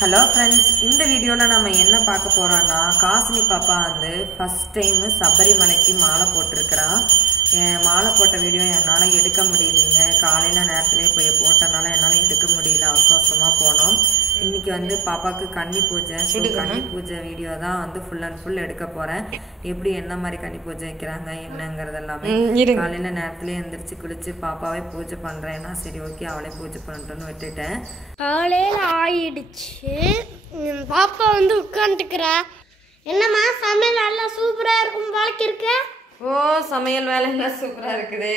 Hello friends, இந்த வீடியோவில் நம்ம என்ன பார்க்க போகிறோன்னா, காசினி பாப்பா வந்து ஃபஸ்ட் டைமு சபரிமலைக்கு மாலை போட்டிருக்கிறான். மாலை போட்ட வீடியோ என்னால் எடுக்க முடியலைங்க. காலையில் நேரத்துலேயே போய் போட்டனால என்னால் எடுக்க முடியல, அவசரமாக போனோம். இன்றைக்கி வந்து பாப்பாவுக்கு கன்னி பூஜை. கன்னி பூஜை வீடியோ தான் வந்து ஃபுல் அண்ட் ஃபுல் எடுக்க போகிறேன். எப்படி என்ன மாதிரி கன்னி பூஜை வைக்கிறாங்க என்னங்கிறது எல்லாமே. காலையில் நேரத்துலேயே எழுந்திரிச்சு குளிச்சு பாப்பாவே பூஜை பண்ணுறேன்னா சரி ஓகே அவளே பூஜை பண்ணிட்டோன்னு விட்டுட்டேன். காலையில் ஆயிடுச்சு. பாப்பா வந்து உட்காந்துக்கிறா. என்னம்மா சமையல் நல்லா சூப்பராக இருக்கும் பழக்கிருக்க? ஓ, சமையல் வேலையெல்லாம் சூப்பராக இருக்குது.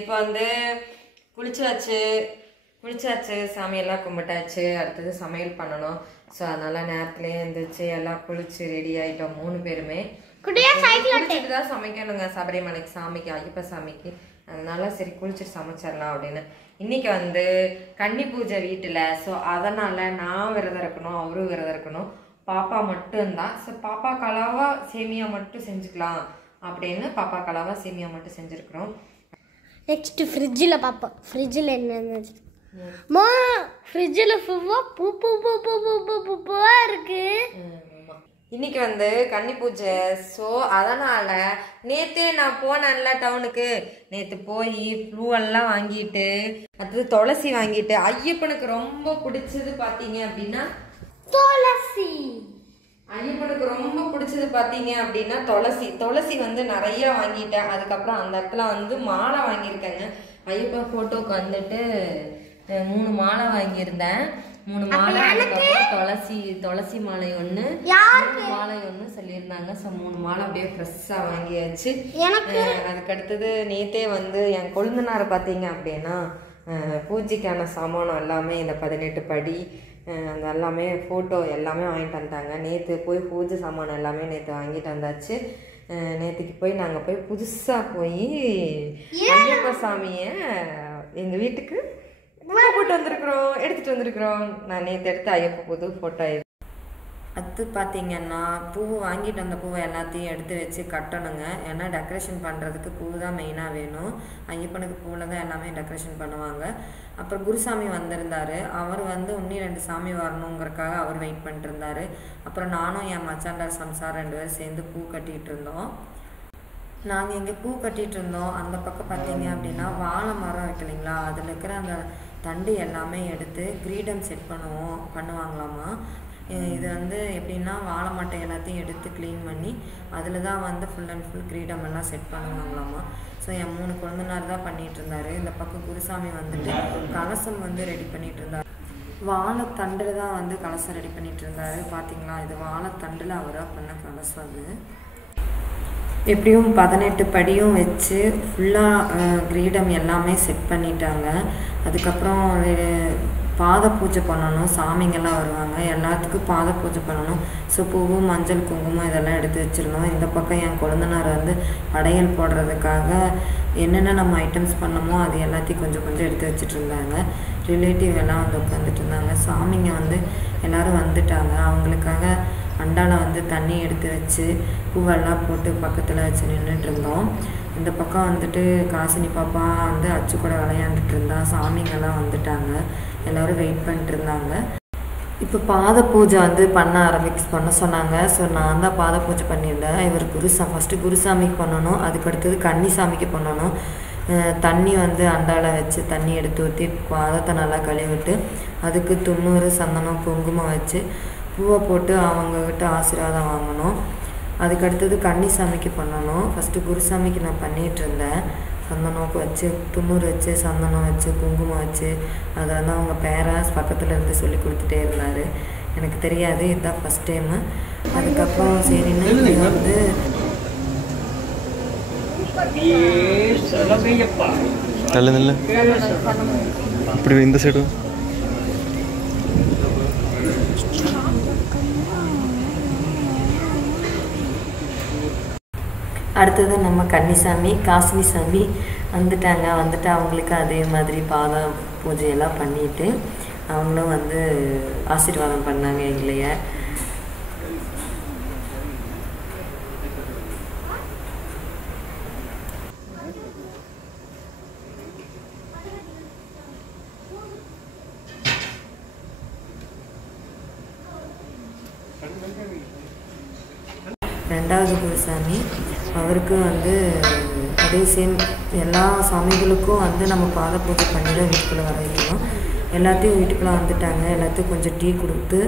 இப்போ வந்து குளிச்சாச்சு, சாமியெல்லாம் கும்பிட்டாச்சு. அடுத்தது சமையல் பண்ணணும். ஸோ அதனால் நேரத்துலேயே எழுந்திரிச்சு எல்லாம் குளிச்சு ரெடி ஆகிட்டோம் 3 பேருமே. குளிச்சுட்டு தான் சமைக்கணுங்க சபரிமலைக்கு சாமிக்கு, ஐயப்ப சாமிக்கு. அதனால சரி குளிச்சுட்டு சமைச்சிடலாம் அப்படின்னு. இன்னைக்கு வந்து கன்னி பூஜை வீட்டில். ஸோ அதனால் நான் விரதம் இருக்கணும், அவரும் விரதம் இருக்கணும். பாப்பா மட்டும்தான். ஸோ பாப்பா கலாவா சேமியா மட்டும் செஞ்சுக்கலாம் அப்படின்னு பாப்பா கலாவா சேமியா மட்டும் செஞ்சுருக்குறோம். நெக்ஸ்ட்டு ஃப்ரிட்ஜில் பார்ப்போம். ஃப்ரிட்ஜில் என்ன ஃப்ரிட்ஜில் பூவா இருக்கு. இன்னைக்கு வந்து கன்னி பூஜை. ஸோ அதனால நேத்தே நான் போனேன்ல டவுனுக்கு. நேற்று போய் பூவெல்லாம் வாங்கிட்டு அடுத்தது துளசி வாங்கிட்டு, ஐயப்பனுக்கு ரொம்ப பிடிச்சது பார்த்தீங்க அப்படின்னா துளசி. ஐயப்பனுக்கு ரொம்ப பிடிச்சது பார்த்தீங்க அப்படின்னா துளசி வந்து நிறைய வாங்கிட்டேன். அதுக்கப்புறம் அந்த இடத்துல வந்து மாலை வாங்கியிருக்கேங்க. ஐயப்பன் ஃபோட்டோக்கு வந்துட்டு 3 மாலை வாங்கியிருந்தேன். 3 மாலை. அதுக்கப்புறம் துளசி மாலை ஒன்று, மாலை ஒன்று சொல்லியிருந்தாங்க. ஸோ 3 மாலை அப்படியே ஃப்ரெஷ்ஷாக வாங்கியாச்சு. அதுக்கடுத்தது நேற்றே வந்து என் கொழுந்தனார் பார்த்தீங்க அப்படின்னா பூஜைக்கான சாமானம் எல்லாமே இந்த 18 படி அந்த எல்லாமே ஃபோட்டோ எல்லாமே வாங்கிட்டு வந்துட்டாங்க. நேற்று போய் பூஜை சாமான் எல்லாமே நேற்று வாங்கிட்டு வந்தாச்சு. நேற்றுக்கு போய் நாங்கள் போய் புதுசாக போய் ஐயப்ப சாமியை எங்கள் வீட்டுக்கு போட்டு எடுத்துகிட்டு வந்திருக்கிறோம். நான் நேற்று எடுத்து ஐயப்ப புது ஃபோட்டோ. அது பார்த்தீங்கன்னா பூ வாங்கிட்டு வந்த பூவை எல்லாத்தையும் எடுத்து வச்சு கட்டணுங்க. ஏன்னா டெக்கரேஷன் பண்ணுறதுக்கு பூ தான் மெயினாக வேணும். ஐயப்பனுக்கு பூவில் தான் எல்லாமே டெக்கரேஷன் பண்ணுவாங்க. அப்புறம் குருசாமி வந்திருந்தார். அவர் வந்து 2 சாமி வரணுங்கிறக்காக அவர் வெயிட் பண்ணிட்டு இருந்தார். அப்புறம் நானும் என் மச்சாண்டார் சம்சார் 2 பேரும் சேர்ந்து பூ கட்டிகிட்டு இருந்தோம். நாங்கள் இங்கே பூ கட்டிகிட்டு இருந்தோம். அந்த பக்கம் பார்த்தீங்க அப்படின்னா வாழை மரம் இருக்கு இல்லைங்களா, அதில் இருக்கிற அந்த தண்டு எல்லாமே எடுத்து கிரீடம் செட் பண்ணுவாங்களாமா. இது வந்து எப்படின்னா வாழை மட்டை எல்லாத்தையும் எடுத்து க்ளீன் பண்ணி அதில் தான் வந்து ஃபுல் அண்ட் ஃபுல் கிரீடம் எல்லாம் செட் பண்ணுவாங்களாமா. ஸோ என் 3 குழந்தைனார் தான் பண்ணிகிட்டு இருந்தார். இந்த பக்கம் குருசாமி வந்துட்டு கலசம் வந்து ரெடி பண்ணிகிட்டு இருந்தார். வாழைத்தண்டில் தான் வந்து கலசம் ரெடி பண்ணிகிட்டு இருந்தார். பார்த்தீங்களா, இது வாழைத்தண்டில் அவராக பண்ண கலசம். அது எப்படியும் 18 படியும் வச்சு ஃபுல்லாக கிரீடம் எல்லாமே செட் பண்ணிட்டாங்க. அதுக்கப்புறம் பாத பூஜை பண்ணணும். சாமிங்கெல்லாம் வருவாங்க, எல்லாத்துக்கும் பாத பூஜை பண்ணணும். ஸோ பூவு, மஞ்சள், குங்குமம் இதெல்லாம் எடுத்து வச்சுருந்தோம். இந்த பக்கம் என் கொழுந்தனார் வந்து படையல் போடுறதுக்காக என்னென்ன நம்ம ஐட்டம்ஸ் பண்ணமோ அது எல்லாத்தையும் கொஞ்சம் கொஞ்சம் எடுத்து வச்சுட்டு இருந்தாங்க. ரிலேட்டிவ் எல்லாம் வந்து உட்காந்துட்டு இருந்தாங்க. சாமிங்க வந்து எல்லோரும் வந்துட்டாங்க. அவங்களுக்காக அண்டாவில் வந்து தண்ணி எடுத்து வச்சு பூவெல்லாம் போட்டு பக்கத்தில் வச்சு நின்றுட்டு இருந்தோம். இந்த பக்கம் வந்துட்டு காசினி பாப்பா வந்து அச்சு கூட விளையாண்டுட்டு இருந்தா. சாமிங்கெல்லாம் வந்துட்டாங்க, எல்லோரும் வெயிட் பண்ணிட்டு இருந்தாங்க. இப்போ பாத பூஜை வந்து பண்ண சொன்னாங்க. ஸோ நான் தான் பாத பூஜை பண்ணியிருந்தேன். இவர் ஃபஸ்ட்டு குருசாமிக்கு பண்ணணும், அதுக்கடுத்தது கன்னிசாமிக்கு பண்ணணும். தண்ணி வந்து அண்டாவில் வச்சு தண்ணி எடுத்து ஊற்றி பாதத்தை நல்லா கழுவிட்டு அதுக்கு துண்ணூறு, சந்தனம், குங்குமம் வச்சு பூவை போட்டு அவங்கக்கிட்ட ஆசீர்வாதம் வாங்கணும். அதுக்கடுத்தது கன்னிசாமிக்கு பண்ணணும். ஃபஸ்ட்டு குருசாமிக்கு நான் பண்ணிகிட்டு இருந்தேன். சந்தனம் வச்சு, துண்ணூறு வச்சு, சந்தனம் வச்சு, குங்குமம் வச்சு அதை வந்து அவங்க பேரண்ட்ஸ் பக்கத்தில் இருந்து சொல்லி கொடுத்துட்டே இருந்தார். எனக்கு தெரியாது, இதுதான் ஃபஸ்ட் டைமு. அதுக்கப்புறம் சரின்னு இது வந்து இப்படி இந்த சைடு அடுத்தது நம்ம கன்னிசாமி, காசினி சாமி வந்துட்டு அவங்களுக்கு அதே மாதிரி பாத பூஜையெல்லாம் பண்ணிட்டு அவங்களும் வந்து ஆசீர்வாதம் பண்ணாங்க எங்களைய. ரெண்டாவது குருசாமி அவருக்கு வந்து அதே சேம் எல்லா சாமிகளுக்கும் வந்து நம்ம பாத பூஜை பண்ணி தான் வீட்டுக்குள்ளே வர வைக்கணும். எல்லாத்தையும் வீட்டுக்குள்ளே வந்துட்டாங்க. எல்லாத்தையும் கொஞ்சம் டீ கொடுத்து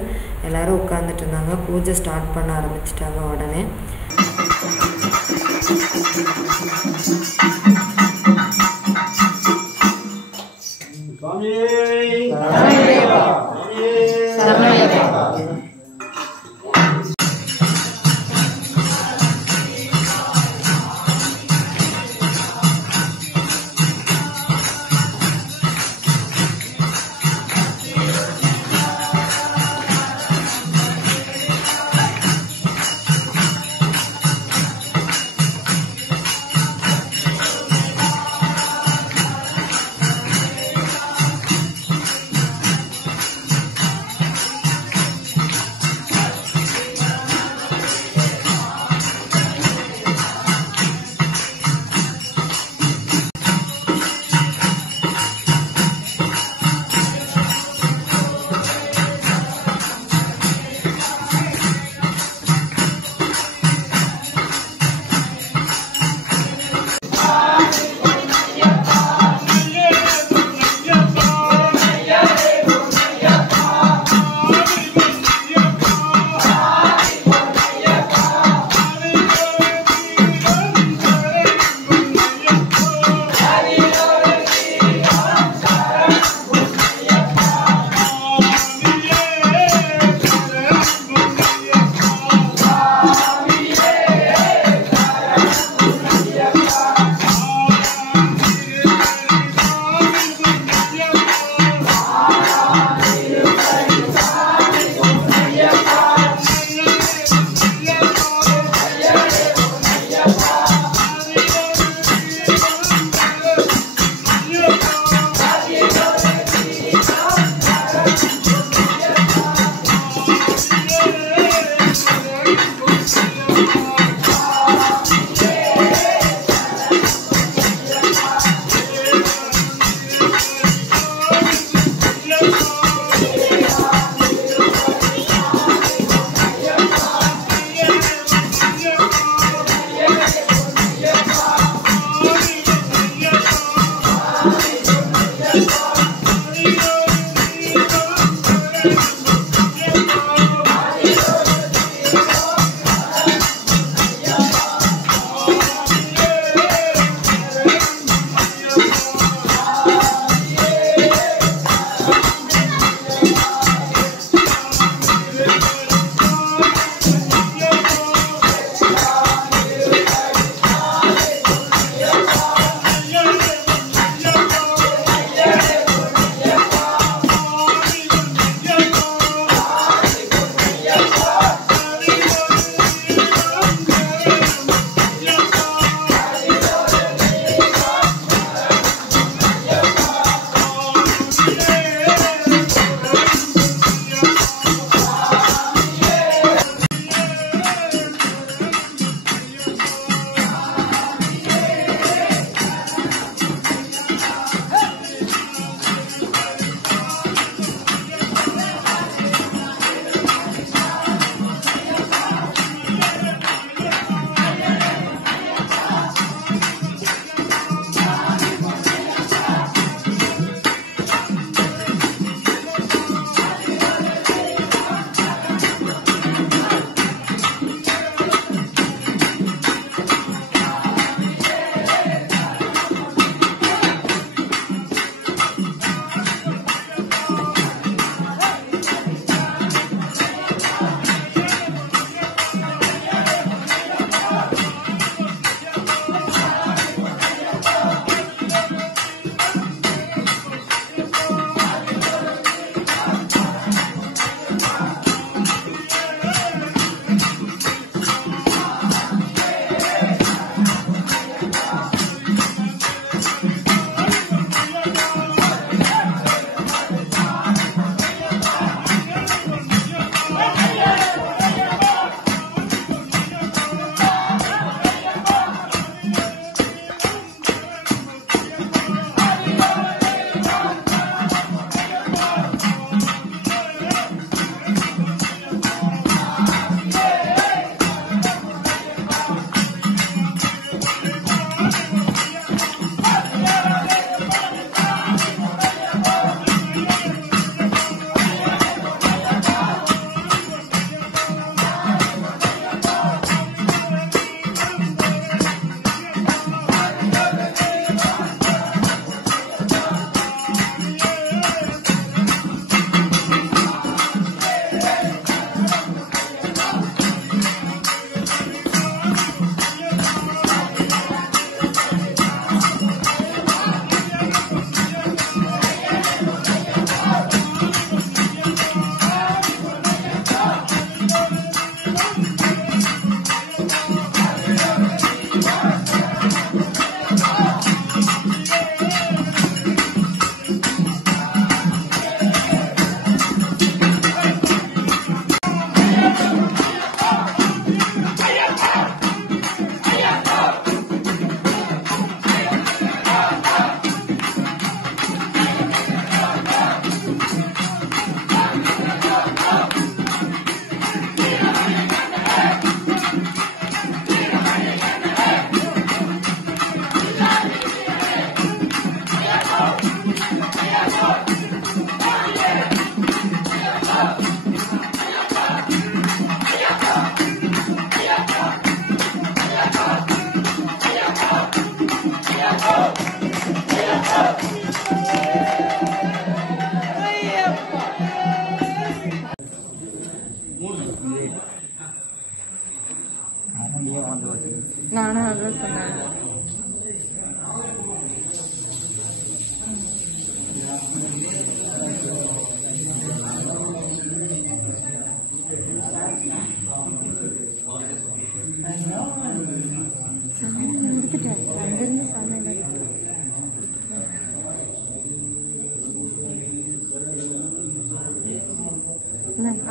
எல்லோரும் உட்காந்துட்டு இருந்தாங்க. பூஜை ஸ்டார்ட் பண்ண ஆரம்பிச்சிட்டாங்க. உடனே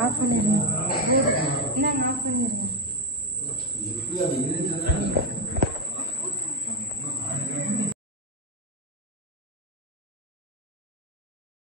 ஆஃப் பண்ணிடுங்க. இந்தாங்க ஆஃப் பண்ணிடுங்க.